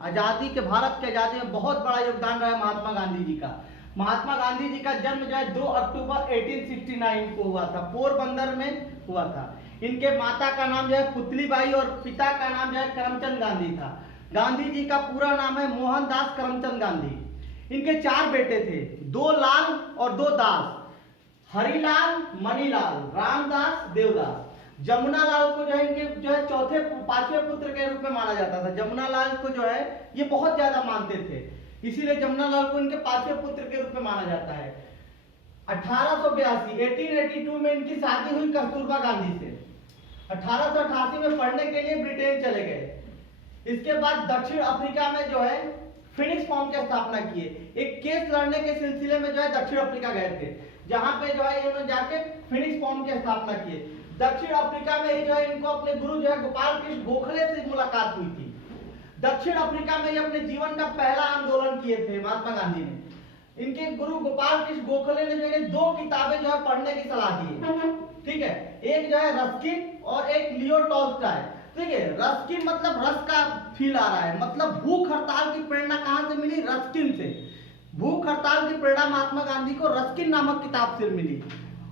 आजादी के, भारत की आजादी में बहुत बड़ा योगदान रहा है महात्मा गांधी जी का। महात्मा गांधी जी का जन्म जो है 2 अक्टूबर 1869 को हुआ था, पोरबंदर में हुआ था। इनके माता का नाम जो है पुतलीबाई और पिता का नाम जो है करमचंद गांधी था। गांधी जी का पूरा नाम है मोहनदास करमचंद गांधी। इनके 4 बेटे थे, 2 लाल और 2 दास, हरिलाल, मणिलाल, रामदास, देवदास। जमुना लाल को जो है इनके जो है चौथे 5वें पुत्र के रूप में माना जाता था। जमुना लाल को जो है ये बहुत ज्यादा मानते थे, इसीलिए जमुना लाल को इनके 5वें पुत्र के रूप में माना जाता है। 1882 में इनकी शादी हुई कस्तूरबा गांधी से। 1888 में पढ़ने के लिए ब्रिटेन चले गए। इसके बाद दक्षिण अफ्रीका में जो है फिनिक्स फॉर्म की स्थापना किए। एक केस लड़ने के सिलसिले में जो है दक्षिण अफ्रीका गए थे, जहां पे जो है इन्होंने जाके फिनिक्स फॉर्म की स्थापना की। दक्षिण अफ्रीका में ही जो है इनको अपने गुरु जो है गोपाल कृष्ण गोखले से मुलाकात हुई थी। दक्षिण अफ्रीका में ही अपने जीवन का पहला आंदोलन किए थे महात्मा गांधी ने। इनके गुरु गोपाल कृष्ण गोखले ने जो है 2 किताबें जो है पढ़ने की सलाह दी, ठीक है। एक जो है रस्किन और एक लियो टॉल्स्टॉय। ठीक है, रस्किन मतलब रस का फील आ रहा है, मतलब भूख हड़ताल की प्रेरणा कहां से मिली? रस्किन से। भूख हड़ताल की प्रेरणा महात्मा गांधी को रस्किन नामक किताब से मिली।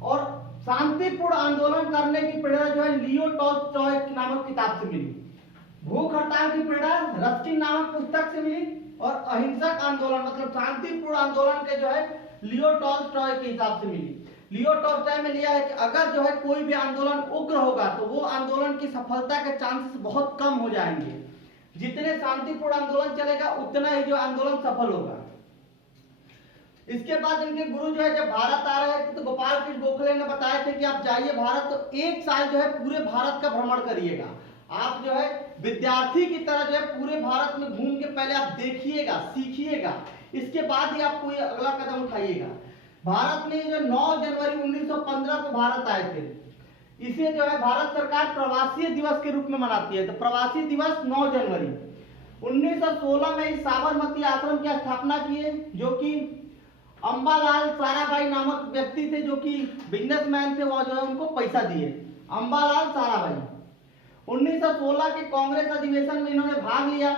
और शांतिपूर्ण आंदोलन करने की प्रेरणा जो है लियो टॉल्स्टॉय नामक किताब से मिली। भूख हड़ताल की प्रेरणा रस्किन नामक पुस्तक से मिली और अहिंसक आंदोलन मतलब शांतिपूर्ण आंदोलन के जो है लियो टॉल्स्टॉय के हिसाब से मिली। लियो टॉल्स्टॉय में लिया है कि अगर जो है कोई भी आंदोलन उग्र होगा तो वो आंदोलन की सफलता के चांसेस बहुत कम हो जाएंगे। जितने शांतिपूर्ण आंदोलन चलेगा उतना ही जो आंदोलन सफल होगा। इसके बाद इनके गुरु जो है जब भारत आ रहे थे तो गोपाल कृष्ण गोखले ने बताया थे कि आप जाइए भारत तो 1 साल जो है पूरे भारत का भ्रमण करिएगा। आप जो है विद्यार्थी की तरह जो है पूरे भारत में घूम के पहले आप देखिएगा, सीखिएगा, इसके बाद ही आप कोई अगला कदम उठाइएगा। भारत में जो 9 जनवरी 1915 को भारत आए थे, इसे जो है भारत सरकार प्रवासी दिवस के रूप में मनाती है। तो प्रवासी दिवस 9 जनवरी 1916 में इस साबरमती आश्रम की स्थापना की है, जो कि अंबालाल साराभाई नामक व्यक्ति थे, जो कि बिजनेसमैन थे, वो जो है उनको पैसा दिए। अंबालाल साराभाई 1916 के कांग्रेस अधिवेशन में इन्होंने भाग लिया।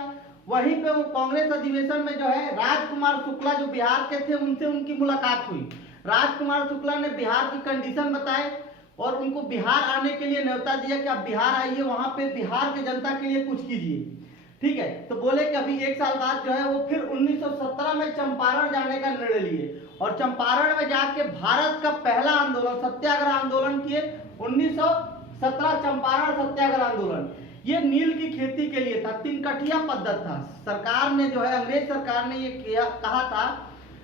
वहीं पे वो कांग्रेस अधिवेशन में जो है राजकुमार शुक्ला जो बिहार के थे उनसे उनकी मुलाकात हुई। राजकुमार शुक्ला ने बिहार की कंडीशन बताए और उनको बिहार आने के लिए न्योता दिया कि आप बिहार आइए, वहां पे बिहार की जनता के लिए कुछ कीजिए। ठीक है, तो बोले कि अभी 1 साल बाद जो है वो फिर 1917 में चंपारण जाने का निर्णय लिए और चंपारण में जाके भारत का पहला आंदोलन सत्याग्रह आंदोलन किए। 1917 चंपारण सत्याग्रह आंदोलन ये नील की खेती के लिए था, 3 कठिया पद्धति था। सरकार ने जो है अंग्रेज सरकार ने ये कहा था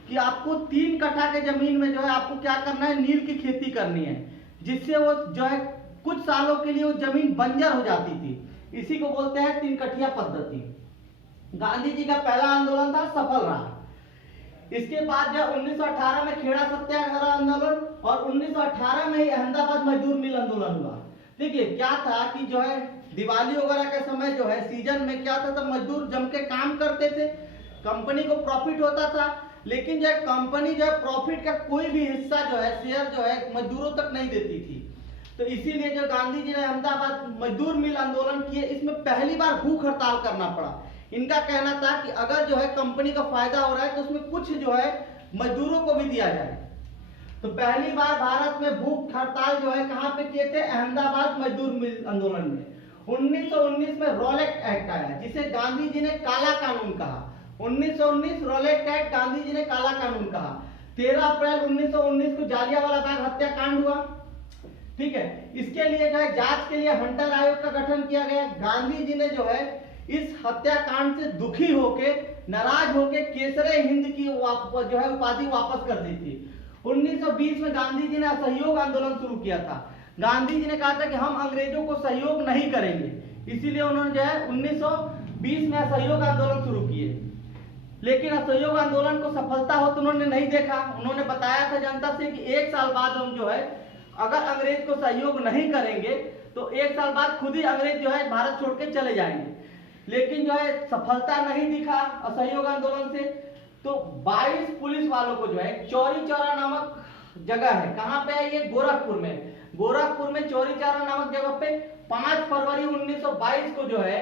कि आपको 3 कट्ठा के जमीन में जो है आपको क्या करना है, नील की खेती करनी है, जिससे वो जो है कुछ सालों के लिए वो जमीन बंजर हो जाती थी। इसी को बोलते हैं 3 कठिया पद्धति। गांधी जी का पहला आंदोलन था, सफल रहा। इसके बाद जो 1918 में खेड़ा सत्याग्रह आंदोलन और 1918 में ही अहमदाबाद मजदूर मिल आंदोलन हुआ। देखिए क्या था कि जो है दिवाली वगैरह के समय जो है सीजन में क्या था, तब मजदूर जम के काम करते थे, कंपनी को प्रॉफिट होता था, लेकिन जो है कंपनी जो है प्रॉफिट का कोई भी हिस्सा जो है शेयर जो है मजदूरों तक नहीं देती थी। तो इसीलिए जो गांधी जी ने अहमदाबाद मजदूर मिल आंदोलन किए, इसमें पहली बार भूख हड़ताल करना पड़ा। इनका कहना था कि अगर जो है कंपनी का फायदा हो रहा है तो उसमें कुछ जो है मजदूरों को भी दिया जाए। तो पहली बार भारत में भूख हड़ताल जो है कहां पे किए थे? अहमदाबाद मजदूर मिल आंदोलन में। 1919 में रॉलेट एक्ट आया, जिसे गांधी जी ने काला कानून कहा। 1919 रॉलेट एक्ट गांधी जी ने काला कानून कहा। 13 अप्रैल 1919 को जालियांवाला बाग हत्याकांड हुआ। ठीक है, इसके लिए जो है जांच के लिए हंटर आयोग का गठन किया गया। गांधी जी ने जो है इस हत्याकांड से दुखी होके, नाराज होके केसरे हिंद की जो है उपाधि वापस कर दी थी। 1920 में गांधी जी ने असहयोग आंदोलन शुरू किया था। गांधी जी ने कहा था कि हम अंग्रेजों को सहयोग नहीं करेंगे, इसीलिए उन्होंने जो है 1920 में असहयोग आंदोलन शुरू किए। लेकिन असहयोग आंदोलन को सफलता हो तो उन्होंने नहीं देखा। उन्होंने बताया था जनता से कि 1 साल बाद हम जो है अगर अंग्रेज को सहयोग नहीं करेंगे तो 1 साल बाद खुद ही अंग्रेज जो है भारत छोड़ के चले जाएंगे। लेकिन जो है सफलता नहीं दिखा असहयोग आंदोलन से। तो 22 पुलिस वालों को जो है चौरी चौरा नामक जगह है, कहां पे है ये? गोरखपुर में। गोरखपुर में चौरी चौरा नामक जगह पे 5 फरवरी 1922 को जो है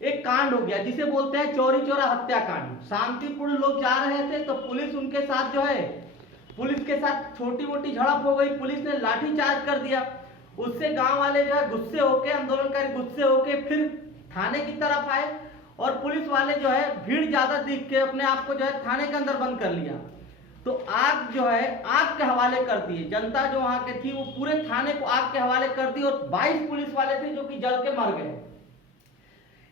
एक कांड हो गया जिसे बोलते हैं चौरी चौरा हत्याकांड। शांतिपूर्ण लोग जा रहे थे तो पुलिस उनके साथ जो है, पुलिस के साथ छोटी मोटी झड़प हो गई, पुलिस ने लाठीचार्ज कर दिया। उससे गांव वाले जो है गुस्से होके, आंदोलनकारी गुस्से होके फिर थाने की तरफ आए और पुलिस वाले जो है भीड़ ज्यादा देख के अपने आप को जो है थाने के अंदर बंद कर लिया। तो आग जो है आग के हवाले कर दिए। जनता जो वहां के थी वो पूरे थाने को आग के हवाले कर दी और 22 पुलिस वाले थे जो कि जल के मर गए।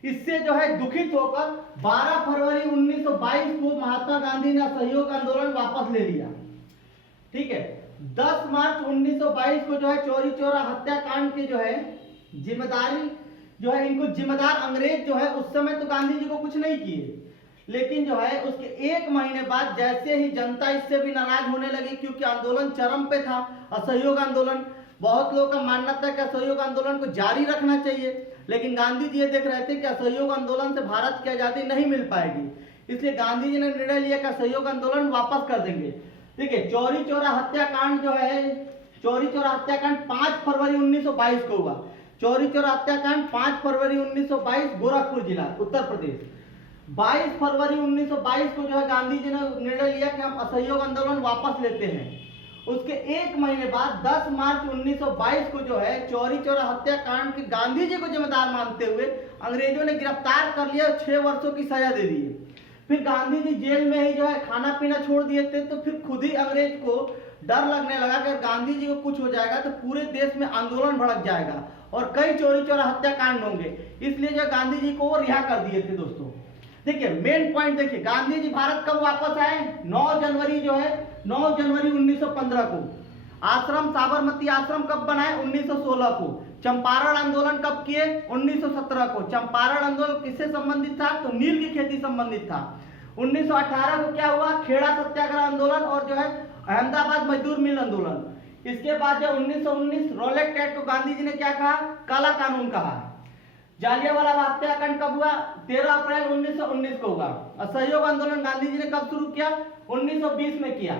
इससे जो है दुखित होकर 12 फरवरी 1922 को महात्मा गांधी ने असहयोग आंदोलन वापस ले लिया। ठीक है, 10 मार्च 1922 को जो है चौरी चौरा हत्याकांड की जो है जिम्मेदारी जो है, इनको जिम्मेदार अंग्रेज जो है उस समय तो गांधी जी को कुछ नहीं किए, लेकिन जो है उसके एक महीने बाद जैसे ही जनता इससे भी नाराज होने लगी, क्योंकि आंदोलन चरम पे था, असहयोग आंदोलन, बहुत लोगों का मानना था कि असहयोग आंदोलन को जारी रखना चाहिए, लेकिन गांधी जी ये देख रहे थे कि असहयोग आंदोलन से भारत की आजादी नहीं मिल पाएगी, इसलिए गांधी जी ने निर्णय लिया कि असहयोग आंदोलन वापस कर देंगे। देखिए, चौरी चौरा हत्याकांड जो है, चौरी चौरा हत्याकांड 5 फरवरी 1922 को हुआ। चौरी चौरा हत्याकांड 5 फरवरी 1922 गोरखपुर जिला उत्तर प्रदेश। 22 फरवरी 1922 को जो है गांधी जी ने निर्णय लिया कि हम असहयोग आंदोलन वापस लेते हैं। उसके एक महीने बाद 10 मार्च 1922 को जो है चौरी चौरा हत्याकांड के गांधी जी को जिम्मेदार मानते हुए अंग्रेजों ने गिरफ्तार कर लिया और 6 वर्षों की सजा दे दी। फिर गांधी जी जेल में ही जो है खाना पीना छोड़ दिए थे, तो फिर खुद ही अंग्रेज को डर लगने लगा कि गांधी जी को कुछ हो जाएगा तो पूरे देश में आंदोलन भड़क जाएगा और कई चौरी चौरा हत्याकांड होंगे, इसलिए जो गांधी जी को वो रिहा कर दिए थे। दोस्तों देखिए, मेन पॉइंट देखिए, गांधी जी भारत कब वापस आए? 9 जनवरी जो है 9 जनवरी 1915 को। आश्रम साबरमती आश्रम कब बनाए? 1916 को। चंपारण आंदोलन कब किए? 1917 को। चंपारण आंदोलन किससे संबंधित था? तो नील की खेती संबंधित था। 1918 को क्या हुआ? खेड़ा सत्याग्रह आंदोलन और जो है अहमदाबाद मजदूर मिल आंदोलन। इसके बाद जो 1919 रॉलेट एक्ट को गांधी जी ने क्या कहा? काला कानून कहा। जालियांवाला बाग हत्याकांड कब हुआ? 13 अप्रैल 1919 को हुआ। असहयोग आंदोलन गांधी जी ने कब शुरू किया? 1920 में किया।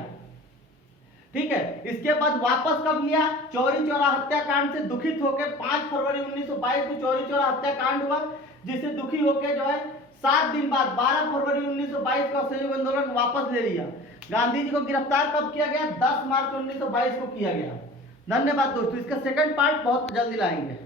ठीक है, इसके बाद वापस कब लिया? चौरी चौरा हत्याकांड से दुखित होकर 5 फरवरी 1922 को चौरी चौरा हत्याकांड हुआ, जिससे दुखी होकर जो है 7 दिन बाद 12 फरवरी 1922 को असहयोग आंदोलन वापस ले लिया। गांधी जी को गिरफ्तार कब किया गया? 10 मार्च 1922 को किया गया। धन्यवाद दोस्तों, इसका सेकंड पार्ट बहुत जल्दी लाएंगे।